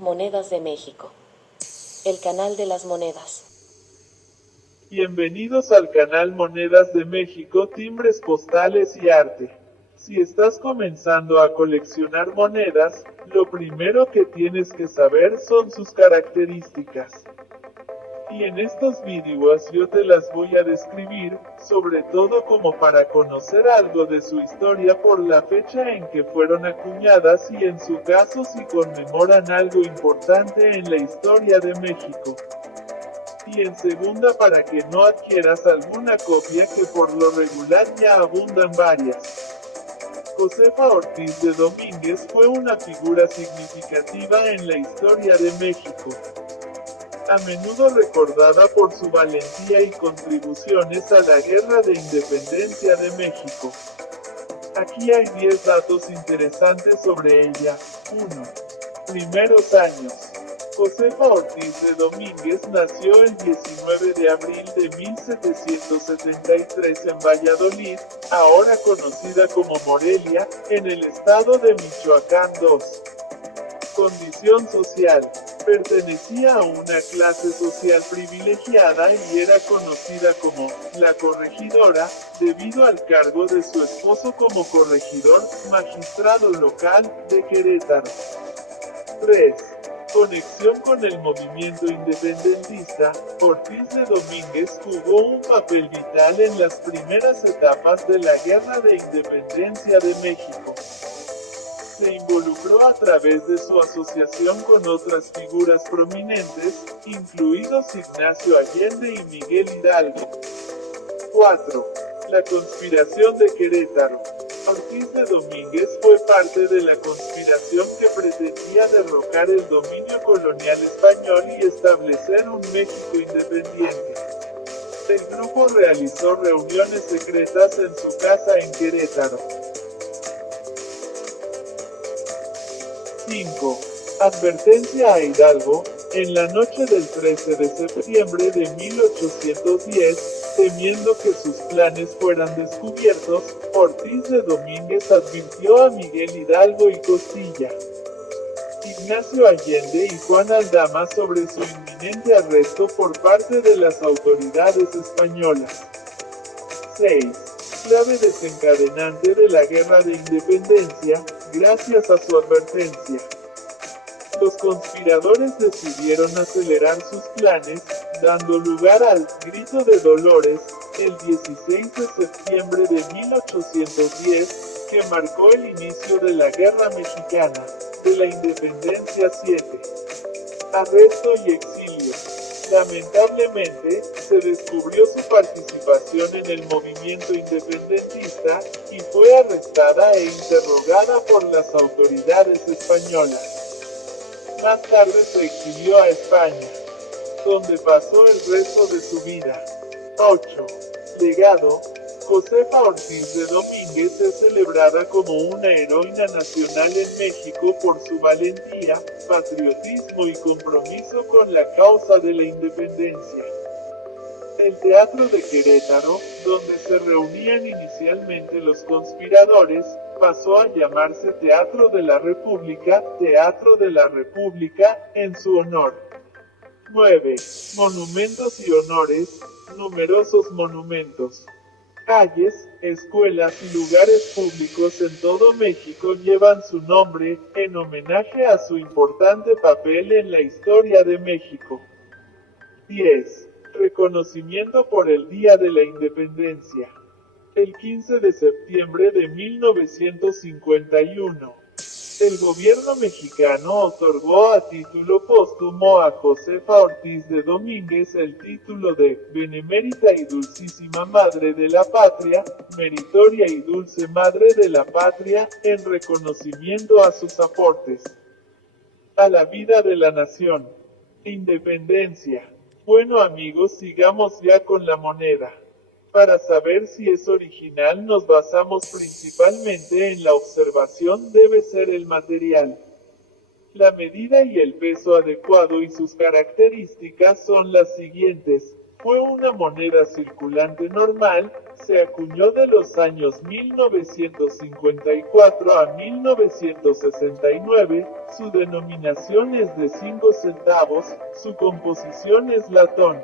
Monedas de México. El canal de las monedas. Bienvenidos al canal Monedas de México, timbres postales y arte. Si estás comenzando a coleccionar monedas, lo primero que tienes que saber son sus características. Y en estos videos yo te las voy a describir, sobre todo como para conocer algo de su historia por la fecha en que fueron acuñadas y en su caso si conmemoran algo importante en la historia de México. Y en segunda para que no adquieras alguna copia que por lo regular ya abundan varias. Josefa Ortiz de Domínguez fue una figura significativa en la historia de México. A menudo recordada por su valentía y contribuciones a la Guerra de Independencia de México. Aquí hay 10 datos interesantes sobre ella. 1. Primeros años. Josefa Ortiz de Domínguez nació el 19 de abril de 1773 en Valladolid, ahora conocida como Morelia, en el estado de Michoacán II. Condición social. Pertenecía a una clase social privilegiada y era conocida como la corregidora, debido al cargo de su esposo como corregidor, magistrado local, de Querétaro. 3. Conexión con el movimiento independentista. Ortiz de Domínguez jugó un papel vital en las primeras etapas de la Guerra de Independencia de México. Se involucró a través de su asociación con otras figuras prominentes, incluidos Ignacio Allende y Miguel Hidalgo. 4. La conspiración de Querétaro. Ortiz de Domínguez fue parte de la conspiración que pretendía derrocar el dominio colonial español y establecer un México independiente. El grupo realizó reuniones secretas en su casa en Querétaro. 5. Advertencia a Hidalgo. En la noche del 13 de septiembre de 1810, temiendo que sus planes fueran descubiertos, Ortiz de Domínguez advirtió a Miguel Hidalgo y Costilla, Ignacio Allende y Juan Aldama sobre su inminente arresto por parte de las autoridades españolas. 6. Clave desencadenante de la Guerra de Independencia. Gracias a su advertencia, los conspiradores decidieron acelerar sus planes, dando lugar al Grito de Dolores, el 16 de septiembre de 1810, que marcó el inicio de la Guerra Mexicana, de la Independencia 7. Arresto y exilio. Lamentablemente, se descubrió su participación en el movimiento independentista, y fue arrestada e interrogada por las autoridades españolas. Más tarde se exilió a España, donde pasó el resto de su vida. 8. Legado. Josefa Ortiz de Domínguez es celebrada como una heroína nacional en México por su valentía, patriotismo y compromiso con la causa de la independencia. El Teatro de Querétaro, donde se reunían inicialmente los conspiradores, pasó a llamarse Teatro de la República, en su honor. 9. Monumentos y honores. Numerosos monumentos, calles, escuelas y lugares públicos en todo México llevan su nombre, en homenaje a su importante papel en la historia de México. 10. Reconocimiento por el Día de la Independencia. El 15 de septiembre de 1951, el gobierno mexicano otorgó a título póstumo a Josefa Ortiz de Domínguez el título de Benemérita y Dulcísima Madre de la Patria, Meritoria y Dulce Madre de la Patria, en reconocimiento a sus aportes a la vida de la nación. Independencia. Bueno amigos, sigamos ya con la moneda. Para saber si es original nos basamos principalmente en la observación, debe ser el material. La medida y el peso adecuado y sus características son las siguientes. Fue una moneda circulante normal, se acuñó de los años 1954 a 1969, su denominación es de 5 centavos, su composición es latón.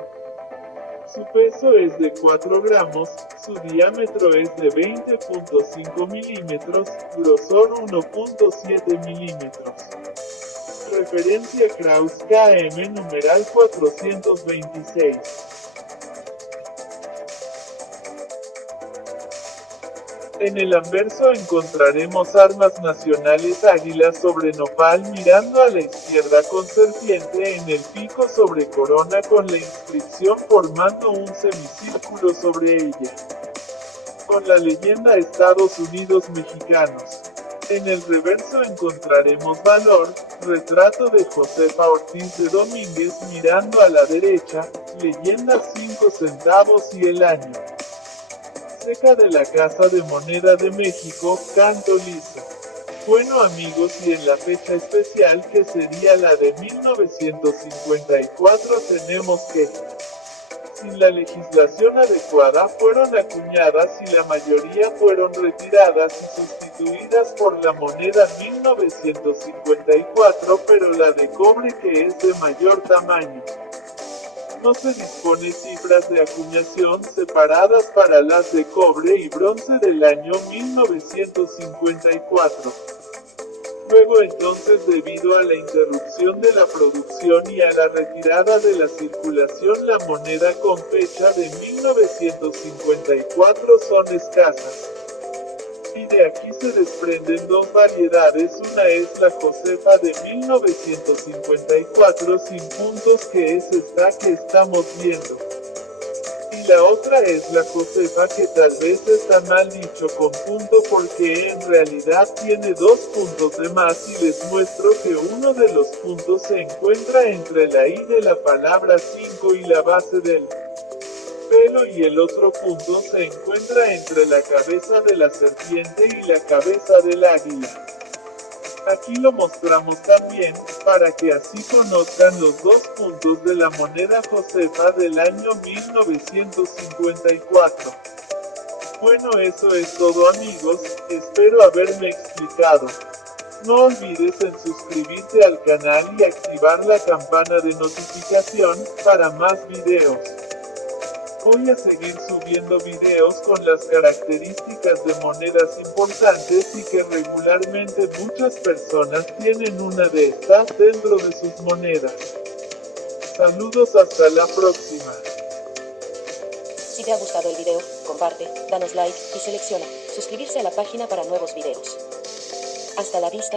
Su peso es de 4 gramos, su diámetro es de 20.5 milímetros, grosor 1.7 milímetros. Referencia Krauss KM numeral 426. En el anverso encontraremos armas nacionales águilas sobre nopal mirando a la izquierda con serpiente en el pico sobre corona con la inscripción formando un semicírculo sobre ella. Con la leyenda Estados Unidos Mexicanos. En el reverso encontraremos valor, retrato de Josefa Ortiz de Domínguez mirando a la derecha, leyenda 5 centavos y el año. Ceca de la Casa de Moneda de México, canto liso. Bueno amigos, y en la fecha especial que sería la de 1954 tenemos que, sin la legislación adecuada, fueron acuñadas y la mayoría fueron retiradas y sustituidas por la moneda 1954, pero la de cobre que es de mayor tamaño. No se dispone cifras de acuñación separadas para las de cobre y bronce del año 1954. Luego entonces, debido a la interrupción de la producción y a la retirada de la circulación, la moneda con fecha de 1954 son escasas. Y de aquí se desprenden dos variedades, una es la Josefa de 1954 sin puntos que es esta que estamos viendo. Y la otra es la Josefa que tal vez está mal dicho con punto porque en realidad tiene 2 puntos de más y les muestro que uno de los puntos se encuentra entre la I de la palabra 5 y la base del pelo y el otro punto se encuentra entre la cabeza de la serpiente y la cabeza del águila. Aquí lo mostramos también, para que así conozcan los 2 puntos de la moneda Josefa del año 1954. Bueno, eso es todo amigos, espero haberme explicado. No olvides en suscribirte al canal y activar la campana de notificación para más videos. Voy a seguir subiendo videos con las características de monedas importantes y que regularmente muchas personas tienen una de estas dentro de sus monedas. Saludos, hasta la próxima. Si te ha gustado el video, comparte, danos like y selecciona suscribirse a la página para nuevos videos. Hasta la vista.